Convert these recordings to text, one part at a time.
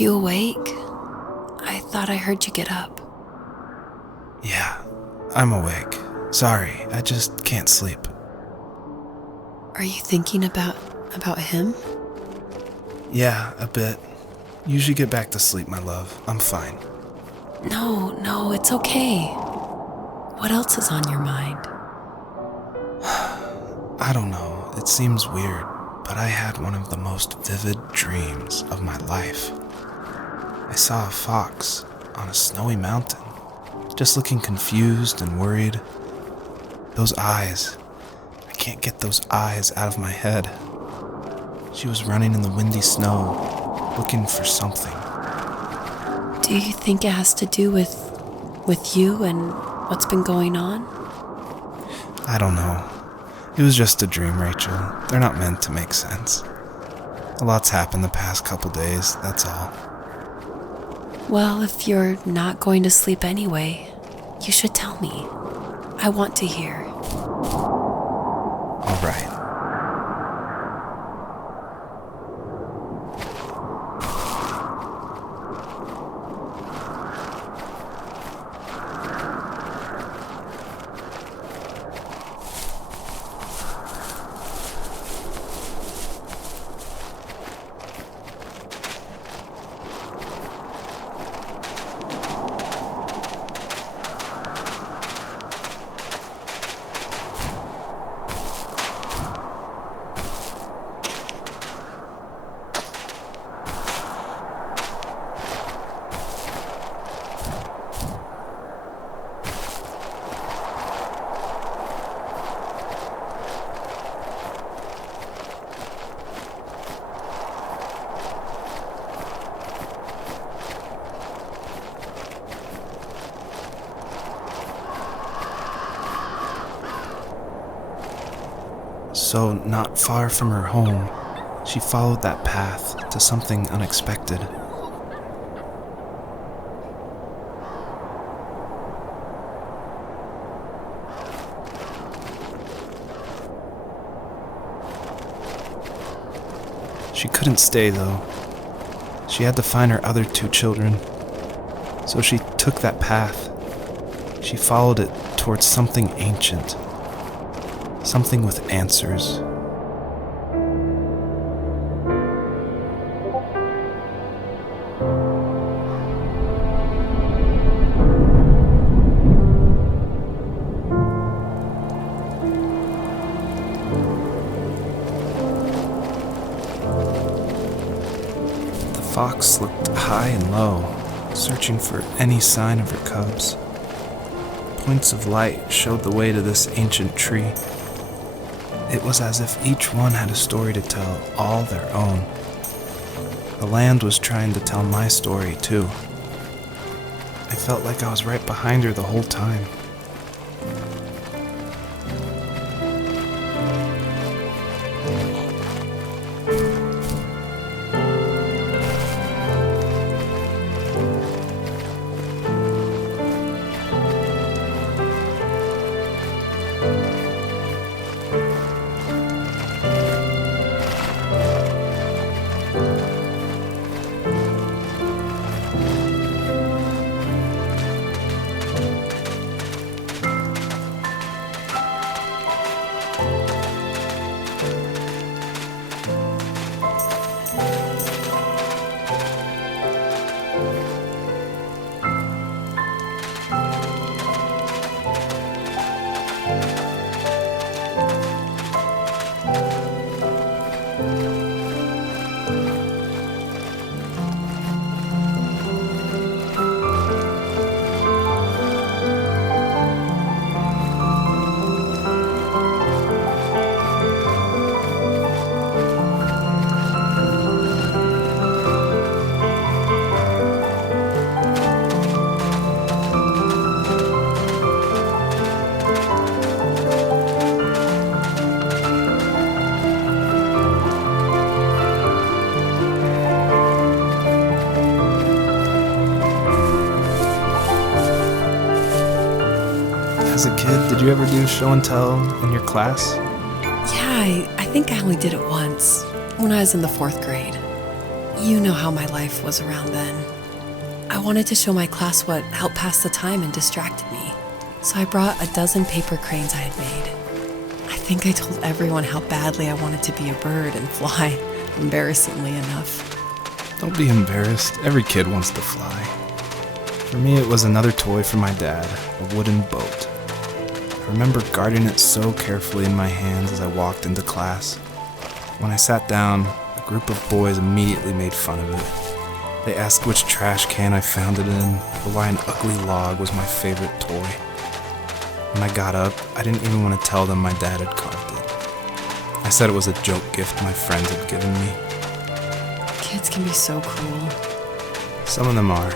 you awake? I thought I heard you get up. Yeah, I'm awake. Sorry, I just can't sleep. Are you thinking about him? Yeah, a bit. Usually get back to sleep, my love. I'm fine. No, it's okay. What else is on your mind? I don't know. It seems weird, but I had one of the most vivid dreams of my life. I saw a fox on a snowy mountain, just looking confused and worried. Those eyes. I can't get those eyes out of my head. She was running in the windy snow, looking for something. Do you think it has to do with you and what's been going on? I don't know. It was just a dream, Rachel. They're not meant to make sense. A lot's happened the past couple days, that's all. Well, if you're not going to sleep anyway, you should tell me. I want to hear. All right. So, not far from her home, she followed that path to something unexpected. She couldn't stay, though. She had to find her other 2 children. So she took that path. She followed it towards something ancient. Something with answers. The fox looked high and low, searching for any sign of her cubs. Points of light showed the way to this ancient tree. It was as if each one had a story to tell, all their own. The land was trying to tell my story, too. I felt like I was right behind her the whole time. As a kid, did you ever do show and tell in your class? Yeah, I think I only did it once, when I was in the 4th grade. You know how my life was around then. I wanted to show my class what helped pass the time and distracted me. So I brought a dozen paper cranes I had made. I think I told everyone how badly I wanted to be a bird and fly, embarrassingly enough. Don't be embarrassed. Every kid wants to fly. For me, it was another toy from my dad, a wooden boat. I remember guarding it so carefully in my hands as I walked into class. When I sat down, a group of boys immediately made fun of it. They asked which trash can I found it in, or why an ugly log was my favorite toy. When I got up, I didn't even want to tell them my dad had carved it. I said it was a joke gift my friends had given me. Kids can be so cruel. Some of them are.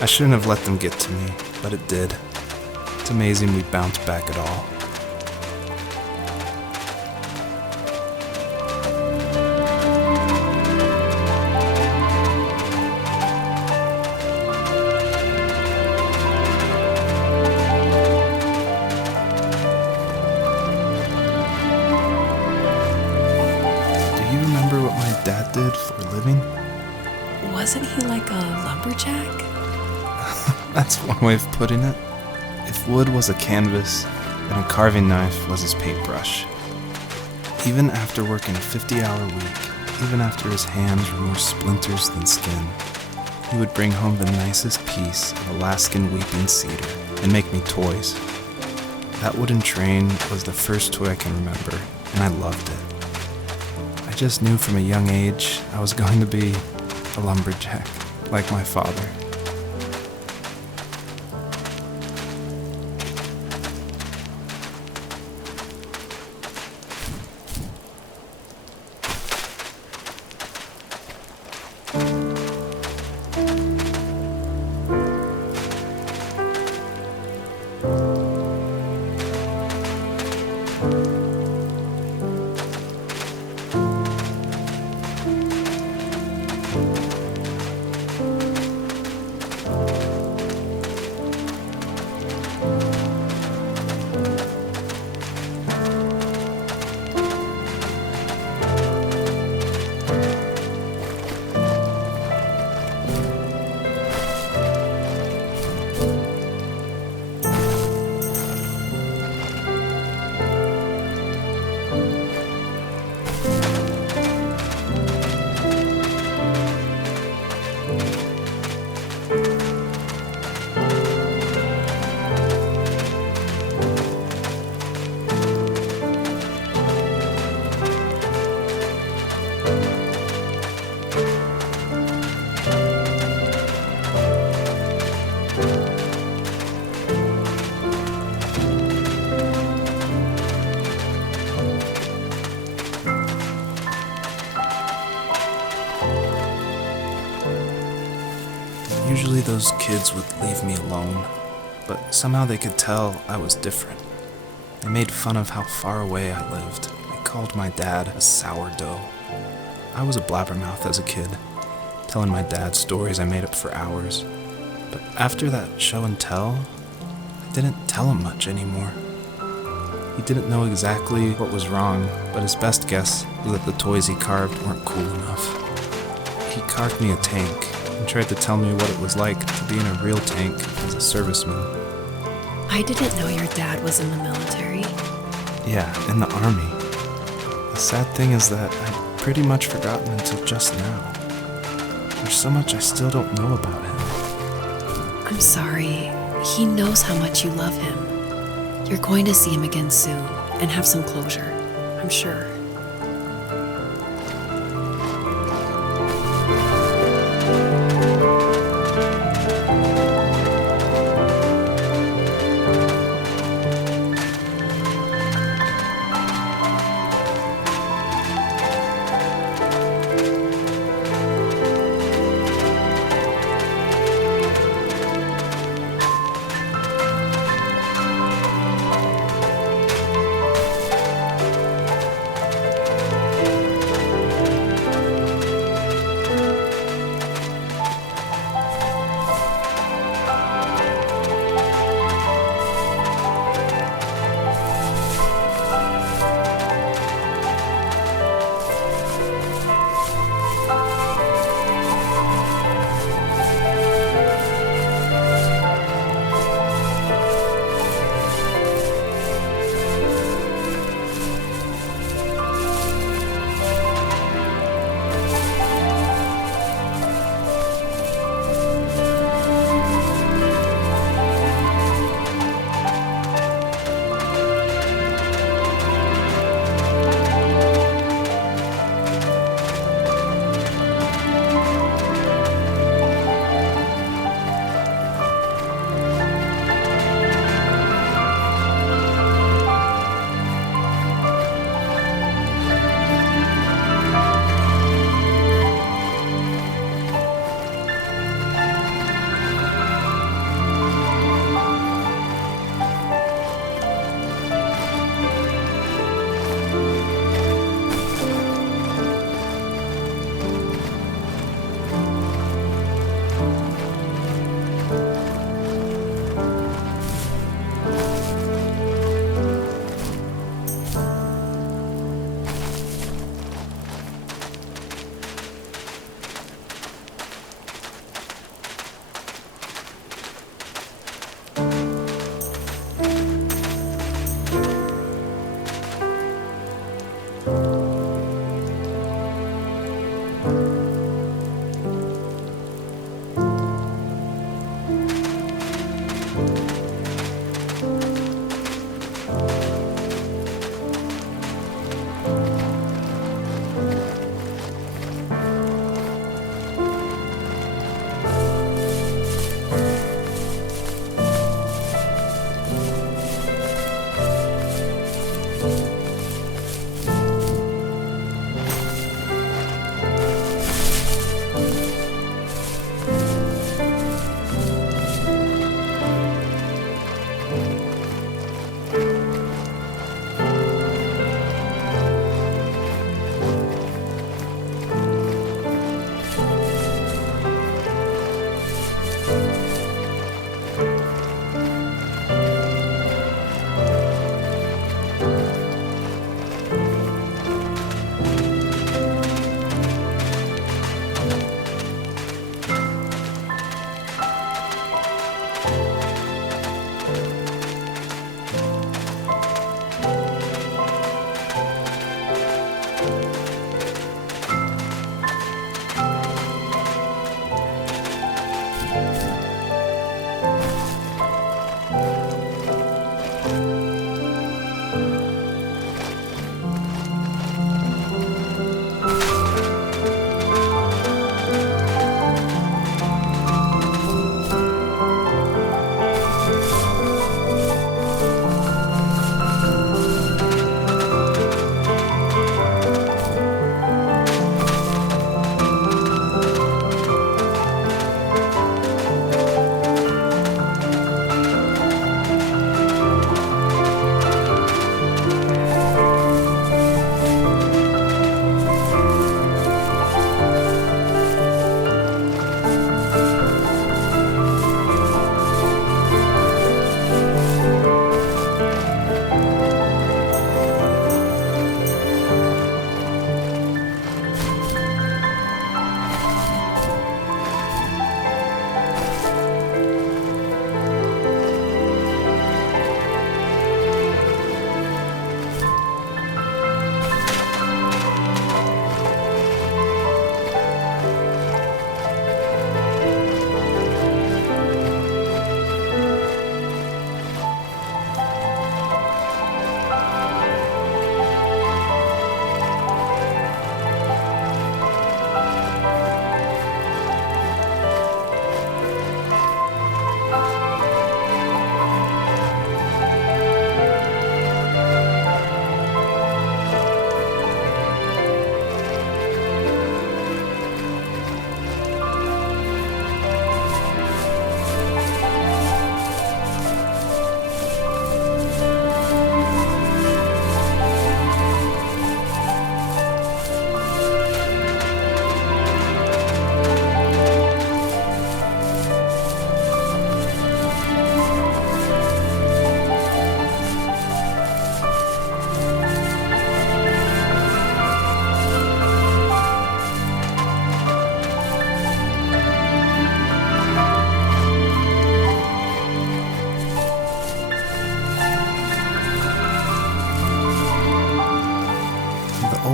I shouldn't have let them get to me, but it did. It's amazing we bounced back at all. Do you remember what my dad did for a living? Wasn't he like a lumberjack? That's one way of putting it. If wood was a canvas, then a carving knife was his paintbrush. Even after working a 50-hour week, even after his hands were more splinters than skin, he would bring home the nicest piece of Alaskan weeping cedar and make me toys. That wooden train was the first toy I can remember, and I loved it. I just knew from a young age I was going to be a lumberjack, like my father. Usually those kids would leave me alone, but somehow they could tell I was different. They made fun of how far away I lived. They called my dad a sourdough. I was a blabbermouth as a kid, telling my dad stories I made up for hours. But after that show and tell, I didn't tell him much anymore. He didn't know exactly what was wrong, but his best guess was that the toys he carved weren't cool enough. He carved me a tank and tried to tell me what it was like to be in a real tank as a serviceman. I didn't know your dad was in the military. Yeah, in the army. The sad thing is that I'd pretty much forgotten until just now. There's so much I still don't know about him. I'm sorry. He knows how much you love him. You're going to see him again soon and have some closure, I'm sure.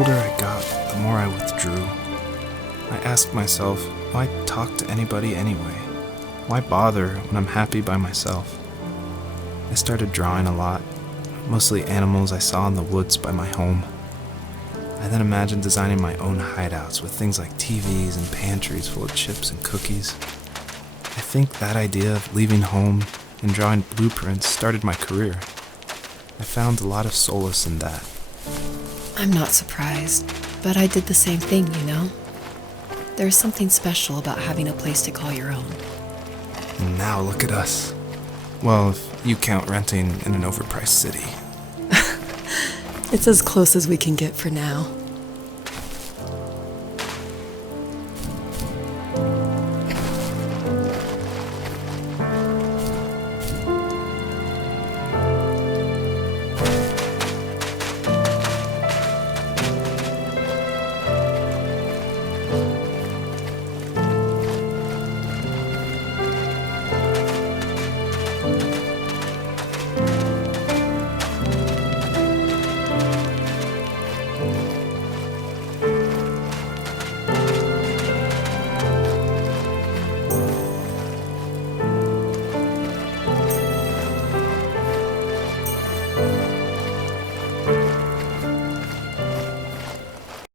older I got, the more I withdrew. I asked myself, why talk to anybody anyway? Why bother when I'm happy by myself? I started drawing a lot, mostly animals I saw in the woods by my home. I then imagined designing my own hideouts with things like TVs and pantries full of chips and cookies. I think that idea of leaving home and drawing blueprints started my career. I found a lot of solace in that. I'm not surprised, but I did the same thing, you know? There's something special about having a place to call your own. And now look at us. Well, if you count renting in an overpriced city. It's as close as we can get for now.